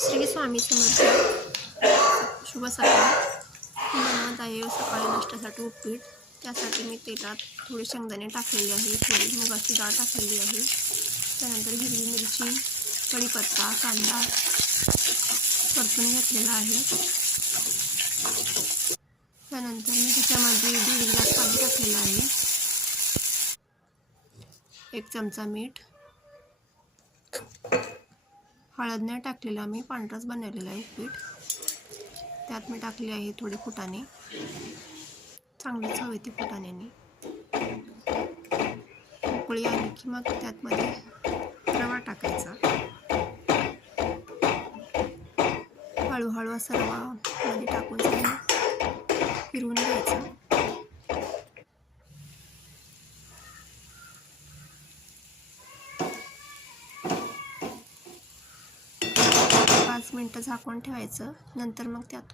श्री स्वामी समर्थ. शुभ सकाळ. मी बनवत आहे सकाळी नाश्त्यासाठी उपीट. त्यासाठी मी तेलात थोडे शेंगदाणे टाकलेले आहे, थोडी मुगाची डाळ टाकलेली आहे, त्यानंतर हिरवी मिरची, कढीपत्ता, कांदा परतून घेतलेला आहे. त्यानंतर मी त्याच्यामध्ये 1.5 ग्लास पाणी टाकलेलं आहे, 1 चमचा मीठ, हळद नाही टाकलेला, मी पांढराच बनवलेला आहे पीठ. त्यात मी टाकले आहे थोडे फुटाणे, चांगली चव येते फुटाण्याने. उकळी आली की मग त्यातमध्ये रवा टाकायचा. हळूहळू असा रवा मध्ये टाकून फिरवून घ्यायचा. पाच मिनिटं झाकून ठेवायचं. नंतर मग त्यात